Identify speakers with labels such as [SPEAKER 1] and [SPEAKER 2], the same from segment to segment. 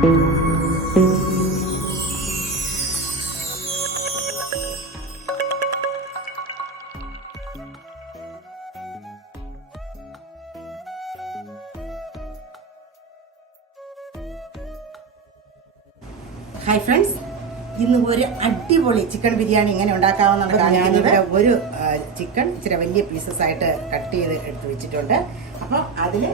[SPEAKER 1] Hi friends ഇന്ന് ഒരു അടിപൊളി ചിക്കൻ ബിരിയാണി ഇങ്ങനെ ഉണ്ടാക്കാമെന്നാണ് കാണിക്കുന്നത്. ഒരു ചിക്കൻ ഇച്ചിരി വലിയ പീസസ് ആയിട്ട് കട്ട് ചെയ്ത് എടുത്ത് വെച്ചിട്ടുണ്ട്. അപ്പം അതിൽ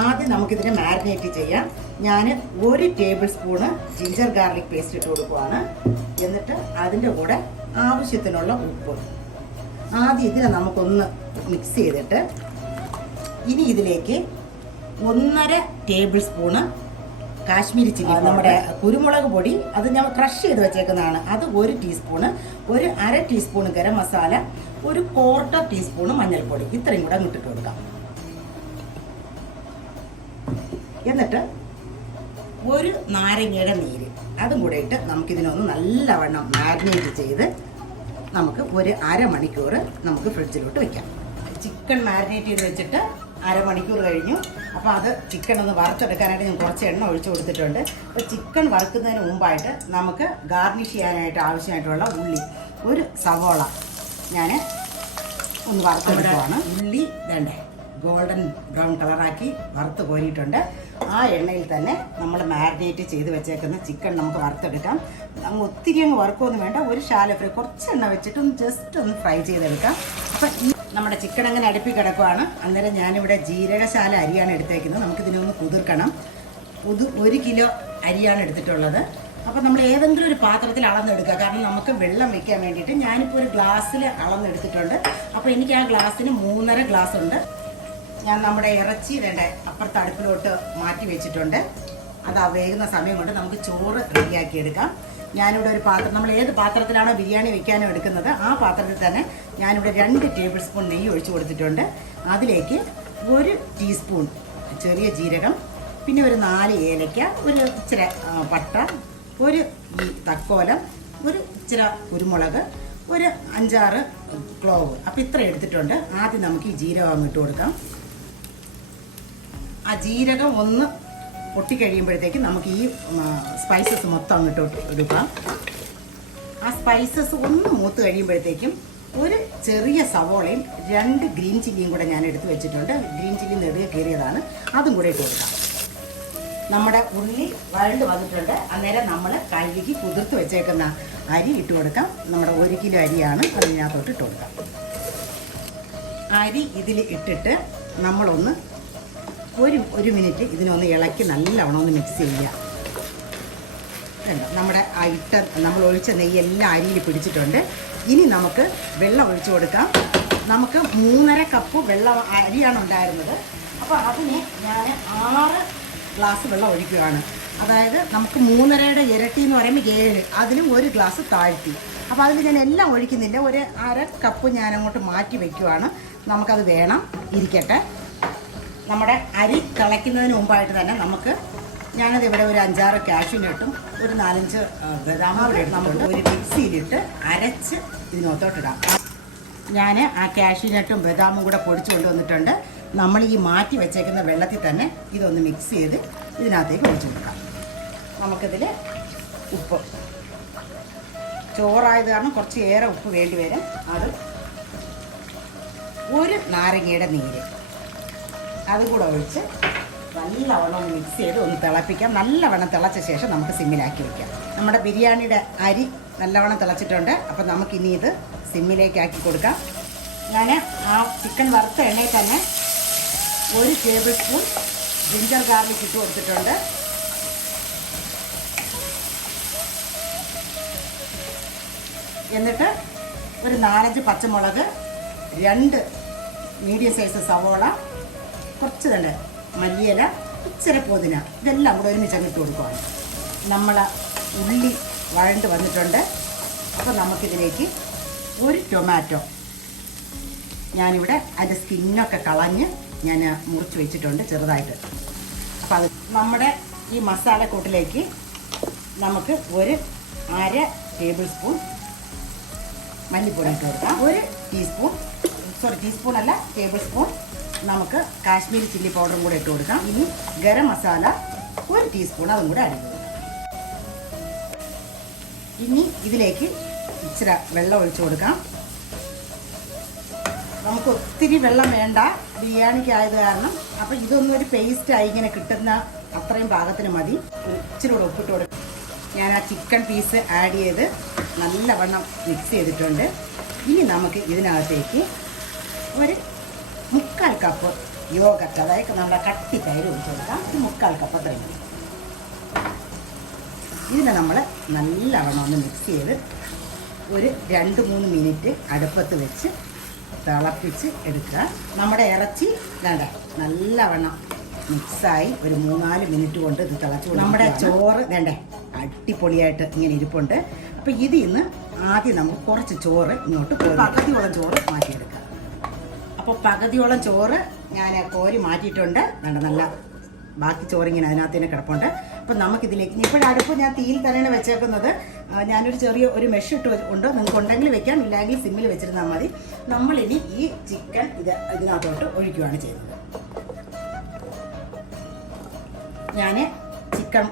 [SPEAKER 1] ആദ്യം നമുക്കിതിനെ മാരിനേറ്റ് ചെയ്യാം. ഞാൻ ഒരു tablespoon ginger garlic paste ഇട്ട് കൊടുക്കുവാണ്. എന്നിട്ട് അതിന്റെ കൂടെ ആവശ്യത്തിനുള്ള ഉപ്പ്. ആദ്യം ഇതിനെ നമുക്കൊന്ന് മിക്സ് ചെയ്തിട്ട് ഇനി ഇതിലേക്ക് ഒന്നര ടേബിൾ സ്പൂണ് കാശ്മീരി ചില്ലി നമ്മുടെ കുരുമുളക് പൊടി അത് ഞാൻ ക്രഷ് ചെയ്ത് വെച്ചേക്കുന്നതാണ്. അത് ഒരു ടീസ്പൂണ് ഒരു അര ടീസ്പൂൺ ഗരം മസാല ഒരു ക്വാർട്ടർ ടീസ്പൂണ് മഞ്ഞൾപ്പൊടി. ഇത്രയും കൂടെ അങ്ങോട്ടിട്ട് കൊടുക്കാം. എന്നിട്ട് ഒരു നാരങ്ങയുടെ നീര്. അതും കൂടെ ഇട്ട് നമുക്കിതിനൊന്ന് നല്ലവണ്ണം മാരിനേറ്റ് ചെയ്ത് നമുക്ക് ഒരു അരമണിക്കൂർ നമുക്ക് ഫ്രിഡ്ജിലോട്ട് വെക്കാം. ചിക്കൻ മാരിനേറ്റ് ചെയ്ത് വെച്ചിട്ട് അരമണിക്കൂർ കഴിഞ്ഞു. അപ്പോൾ അത് ചിക്കൻ ഒന്ന് വറുത്തെടുക്കാനായിട്ട് ഞാൻ കുറച്ച് എണ്ണ ഒഴിച്ചു കൊടുത്തിട്ടുണ്ട്. അപ്പോൾ ചിക്കൻ വറുക്കുന്നതിന് മുമ്പായിട്ട് നമുക്ക് ഗാർണിഷ് ചെയ്യാനായിട്ട് ആവശ്യമായിട്ടുള്ള ഉള്ളി ഒരു സവോള ഞാൻ ഒന്ന് വറുത്തെടുക്കുവാണ്. ഉള്ളി വേണ്ടേ? ഗോൾഡൻ ബ്രൗൺ കളറാക്കി വറുത്ത് കോരിയിട്ടുണ്ട്. ആ എണ്ണയിൽ തന്നെ നമ്മൾ മാരിനേറ്റ് ചെയ്ത് വെച്ചേക്കുന്ന ചിക്കൻ നമുക്ക് വറുത്തെടുക്കാം. അങ്ങ് ഒത്തിരി അങ്ങ് വറുക്കൊന്നും വേണ്ട. ഒരു ശാല ഫ്രൈ കുറച്ച് എണ്ണ വെച്ചിട്ട് ഒന്ന് ജസ്റ്റ് ഒന്ന് ഫ്രൈ ചെയ്തെടുക്കാം. അപ്പം ഈ നമ്മുടെ ചിക്കൻ അങ്ങനെ അടുപ്പി കിടക്കുവാണ്. അന്നേരം ഞാനിവിടെ ജീരകശാല അരിയാണ് എടുത്തേക്കുന്നത്. നമുക്കിതിനൊന്ന് കുതിർക്കണം. പുതു ഒരു കിലോ അരിയാണ് എടുത്തിട്ടുള്ളത്. അപ്പോൾ നമ്മൾ ഏതെങ്കിലും ഒരു പാത്രത്തിൽ അളന്നെടുക്കുക. കാരണം നമുക്ക് വെള്ളം വെക്കാൻ വേണ്ടിയിട്ട് ഞാനിപ്പോൾ ഒരു ഗ്ലാസ്സിൽ അളന്നെടുത്തിട്ടുണ്ട്. അപ്പോൾ എനിക്ക് ആ ഗ്ലാസ്സിന് മൂന്നര ഗ്ലാസ് ഉണ്ട്. ഞാൻ നമ്മുടെ ഇറച്ചി വേണ്ട അപ്പുറത്തെ അടുപ്പിലോട്ട് മാറ്റി വെച്ചിട്ടുണ്ട്. അത് വേകുന്ന സമയം കൊണ്ട് നമുക്ക് ചോറ് റെഡിയാക്കി എടുക്കാം. ഞാനിവിടെ ഒരു പാത്രം നമ്മൾ ഏത് പാത്രത്തിലാണോ ബിരിയാണി വെക്കാനോ എടുക്കുന്നത് ആ പാത്രത്തിൽ തന്നെ ഞാനിവിടെ രണ്ട് ടേബിൾ സ്പൂൺ നെയ്യ് ഒഴിച്ചു കൊടുത്തിട്ടുണ്ട്. അതിലേക്ക് ഒരു ടീസ്പൂൺ ചെറിയ ജീരകം പിന്നെ ഒരു നാല് ഏലയ്ക്ക ഒരു ഇച്ചിരി പട്ട ഒരു തക്കോലം ഒരു ഇച്ചിരി കുരുമുളക് ഒരു അഞ്ചാറ് ക്ലോവ്. അപ്പോൾ ഇത്ര എടുത്തിട്ടുണ്ട്. ആദ്യം നമുക്ക് ഈ ജീരകം ഇട്ട് കൊടുക്കാം. ആ ജീരകം ഒന്ന് പൊട്ടിക്കഴിയുമ്പോഴത്തേക്ക് നമുക്ക് ഈ സ്പൈസസ് മൊത്തം അങ്ങോട്ട് എടുക്കാം. ആ സ്പൈസസ് ഒന്ന് മൂത്ത് കഴിയുമ്പോഴത്തേക്കും ഒരു ചെറിയ സവോളയും രണ്ട് ഗ്രീൻ ചില്ലിയും കൂടെ ഞാൻ എടുത്ത് വെച്ചിട്ടുണ്ട്. ഗ്രീൻ ചില്ലി നെടുക കയറിയതാണ് അതും കൂടെ ഇട്ട് കൊടുക്കാം. നമ്മുടെ ഉള്ളി വരണ്ട് വന്നിട്ടുണ്ട്. അന്നേരം നമ്മൾ കഴുകി കുതിർത്ത് വെച്ചേക്കുന്ന അരി ഇട്ട് കൊടുക്കാം. നമ്മുടെ ഒരു കിലോ അരിയാണ് അതിനകത്തോട്ട് ഇട്ട് കൊടുക്കാം. അരി ഇതിൽ ഇട്ടിട്ട് നമ്മളൊന്ന് ഒരു ഒരു മിനിറ്റ് ഇതിനൊന്ന് ഇളക്കി നല്ലവണ്ണം ഒന്ന് മിക്സ് ചെയ്യുക. കണ്ടോ? നമ്മുടെ ഇട്ട നമ്മൾ ഒഴിച്ച നെയ്യ് എല്ലാം അരിയിൽ പിടിച്ചിട്ടുണ്ട്. ഇനി നമുക്ക് വെള്ളം ഒഴിച്ചു കൊടുക്കാം. നമുക്ക് മൂന്നര കപ്പ് വെള്ളം അരിയാണ് ഉണ്ടായിരുന്നത്. അപ്പോൾ അതിന് ഞാൻ ആറ് ഗ്ലാസ് വെള്ളം ഒഴിക്കുകയാണ്. അതായത് നമുക്ക് മൂന്നരയുടെ ഇരട്ടി എന്ന് പറയുമ്പോൾ ഏഴ് അതിലും ഒരു ഗ്ലാസ് താഴ്ത്തി. അപ്പോൾ അതിൽ ഞാൻ എല്ലാം ഒഴിക്കുന്നില്ല. ഒരു അര കപ്പ് ഞാൻ അങ്ങോട്ട് മാറ്റി വയ്ക്കുവാണ് നമുക്കത് വേണം. ഇരിക്കട്ടെ. നമ്മുടെ അരി തിളയ്ക്കുന്നതിന് മുമ്പായിട്ട് തന്നെ നമുക്ക് ഞാനത് ഇവിടെ ഒരു അഞ്ചാറ് കാഷ്യൂനട്ടും ഒരു നാലഞ്ച് ആ, ബദാം കൂടെ എടുത്ത് നമുക്ക് ഒരു മിക്സിയിലിട്ട് അരച്ച് ഇതിനകത്തോട്ടിടാം ഞാൻ ആ കാഷ്യൂനട്ടും ബദാമും കൂടെ പൊടിച്ചു കൊണ്ടുവന്നിട്ടുണ്ട്. നമ്മൾ ഈ മാറ്റി വെച്ചേക്കുന്ന വെള്ളത്തിൽ തന്നെ ഇതൊന്ന് മിക്സ് ചെയ്ത് ഇതിനകത്തേക്ക് ഒഴിച്ചു കൊടുക്കാം. നമുക്കിതിൽ ഉപ്പ്. ചോറായത് കാരണം കുറച്ച് ഏറെ ഉപ്പ് വേണ്ടി വരും. അത് ഒരു നാരങ്ങയുടെ നീര്. അതും കൂടെ ഒഴിച്ച് നല്ലവണ്ണം ഒന്ന് മിക്സ് ചെയ്ത് ഒന്ന് തിളപ്പിക്കാം. നല്ലവണ്ണം തിളച്ച ശേഷം നമുക്ക് സിമ്മിലാക്കി വയ്ക്കാം നമ്മുടെ ബിരിയാണിയുടെ അരി നല്ലവണ്ണം തിളച്ചിട്ടുണ്ട്. അപ്പം നമുക്കിനി ഇത് സിമ്മിലേക്ക് ആക്കി കൊടുക്കാം. ഞാൻ ആ ചിക്കൻ വറുത്ത എണ്ണയിൽ തന്നെ ഒരു ടേബിൾ സ്പൂൺ ജിഞ്ചർ ഗാർലിക് ഇട്ട് കൊടുത്തിട്ടുണ്ട്. എന്നിട്ട് ഒരു നാലഞ്ച് പച്ചമുളക് രണ്ട് മീഡിയം സൈസ് സവോള കുറച്ച് തന്നെ മല്ലിയില ഇച്ചിരി പുതിന ഇതെല്ലാം കൂടെ ഒരുമിച്ച് അങ്ങ് ഇട്ട് കൊടുക്കുകയാണ് നമ്മൾ ഉള്ളി വഴണ്ട് വന്നിട്ടുണ്ട്. അപ്പോൾ നമുക്കിതിലേക്ക് ഒരു ടൊമാറ്റോ ഞാനിവിടെ അതിന്റെ സ്കിന്നൊക്കെ കളഞ്ഞ് ഞാൻ മുറിച്ച് വെച്ചിട്ടുണ്ട് ചെറുതായിട്ട്. അപ്പോൾ അത് നമ്മുടെ ഈ മസാല മസാലക്കൂട്ടിലേക്ക് നമുക്ക് ഒരു അര ടേബിൾ സ്പൂൺ മല്ലിപ്പൊടി ഇട്ട് കൊടുക്കാം. ഒരു ടീസ്പൂൺ സോറി ടീസ്പൂൺ അല്ല ടേബിൾ സ്പൂൺ നമുക്ക് കാശ്മീരി ചില്ലി പൗഡറും കൂടെ ഇട്ട് കൊടുക്കാം. ഇനി ഗരം മസാല ഒരു ടീസ്പൂൺ അതും കൂടെ അടി ഇനി ഇതിലേക്ക് ഇച്ചിരി വെള്ളം ഒഴിച്ചു കൊടുക്കാം. നമുക്ക് ഒത്തിരി വെള്ളം വേണ്ട. ബിരിയാണിക്ക് ആയത് കാരണം അപ്പം ഇതൊന്നും ഒരു പേസ്റ്റായി ഇങ്ങനെ കിട്ടുന്ന അത്രയും പാകത്തിന് മതി. ഇച്ചിരി കൂടെ ഉപ്പിട്ട് കൊടുക്കും. ഞാൻ ആ ചിക്കൻ പീസ് ആഡ് ചെയ്ത് നല്ലവണ്ണം മിക്സ് ചെയ്തിട്ടുണ്ട്. ഇനി നമുക്ക് ഇതിനകത്തേക്ക് ഒരു കപ്പ്. യോഗട്ട് അതായത് നമ്മുടെ കട്ടി തൈര് ഒഴിച്ച് കൊടുക്കാം. ഒരു മുക്കാൽ കപ്പ് അത്രയും മതി. ഇതിനെ നമ്മൾ നല്ലവണ്ണം ഒന്ന് മിക്സ് ചെയ്ത് ഒരു രണ്ട് മൂന്ന് മിനിറ്റ് അടുപ്പത്ത് വെച്ച് തിളപ്പിച്ച് എടുക്കുക. നമ്മുടെ ഇറച്ചി വേണ്ട നല്ലവണ്ണം മിക്സായി ഒരു മൂന്നാൽ മിനിറ്റ് കൊണ്ട് ഇത് തിളച്ചു നമ്മുടെ ചോറ് വേണ്ടേ? അടിപൊളിയായിട്ട് ഇങ്ങനെ ഇരിപ്പുണ്ട്. അപ്പോൾ ഇതിൽ നിന്ന് ആദ്യം നമുക്ക് കുറച്ച് ചോറ് ഇങ്ങോട്ട് പകുതിയോളം ചോറ് മാറ്റിയെടുക്കാം. അപ്പോൾ പകുതിയോളം ചോറ് ഞാൻ കോരി മാറ്റിയിട്ടുണ്ട്. വേണ്ട നല്ല ബാക്കി ചോറിങ്ങനെ അതിനകത്ത് തന്നെ കിടപ്പുണ്ട്. അപ്പം നമുക്കിതിലേക്ക് ഇപ്പോഴും അടുപ്പ് ഞാൻ തീയിൽ തന്നെയാണ് വെച്ചേക്കുന്നത്. ഞാനൊരു ചെറിയ ഒരു മെഷ് ഇട്ട് ഉണ്ട്. നിങ്ങൾക്ക് ഉണ്ടെങ്കിൽ വെക്കാം ഇല്ലെങ്കിൽ സിമ്മിൽ വെച്ചിരുന്നാൽ മതി. നമ്മളിനി ഈ ചിക്കൻ ഇത് ഇതിനകത്തോട്ട് ഒഴിക്കുകയാണ് ചെയ്യുന്നത്. ഞാൻ ചിക്കൻ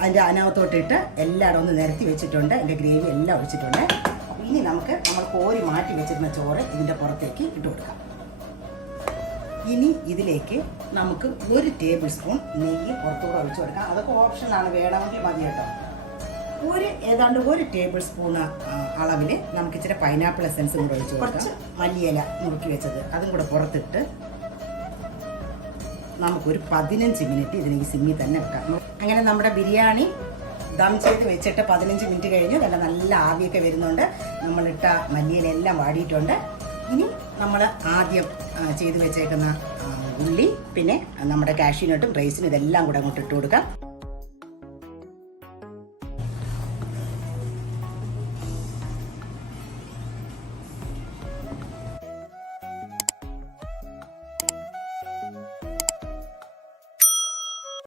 [SPEAKER 1] അതിന്റെ അതിനകത്തോട്ടിട്ട് എല്ലായിടം ഒന്ന് നിരത്തി വെച്ചിട്ടുണ്ട്. എന്റെ ഗ്രേവി എല്ലാം ഒഴിച്ചിട്ടുണ്ട്. ഇനി നമുക്ക് നമ്മൾ കോരി മാറ്റി വെച്ചിരുന്ന ചോറ് ഇതിന്റെ പുറത്തേക്ക് ഇട്ട് കൊടുക്കാം. ഇനി ഇതിലേക്ക് നമുക്ക് ഒരു ടേബിൾ സ്പൂൺ നെയ്യ് പുറത്തുകൂടെ ഒഴിച്ചു കൊടുക്കാം. അതൊക്കെ ഓപ്ഷനാണ് വേണമെങ്കിൽ മതി കേട്ടോ. ഒരു ഏതാണ്ട് ഒരു ടേബിൾ സ്പൂൺ അളവിൽ നമുക്ക് ഇച്ചിരി പൈനാപ്പിൾ എസൻസ് കൂടെ ഒഴിച്ചു കൊടുക്കാം. മല്ലിയില നുറുക്കി വെച്ചത്. അതും കൂടെ പുറത്തിട്ട് നമുക്കൊരു പതിനഞ്ച് മിനിറ്റ് ഇതിന് ഈ സിമ്മിൽ തന്നെ വെക്കാം. അങ്ങനെ നമ്മുടെ ബിരിയാണി ദം ചെയ്ത് വെച്ചിട്ട് പതിനഞ്ച് മിനിറ്റ് കഴിഞ്ഞ്. നല്ല നല്ല ആവിയൊക്കെ വരുന്നുണ്ട്. നമ്മളിട്ട മല്ലിയിലെല്ലാം വാടിയിട്ടുണ്ട്. ഇനി നമ്മൾ ആദ്യം ചെയ്തു വെച്ചേക്കുന്ന ഉള്ളി പിന്നെ നമ്മുടെ കാഷ്യൂനോട്ടും റൈസിനും ഇതെല്ലാം കൂടെ അങ്ങോട്ട് ഇട്ട് കൊടുക്കാം.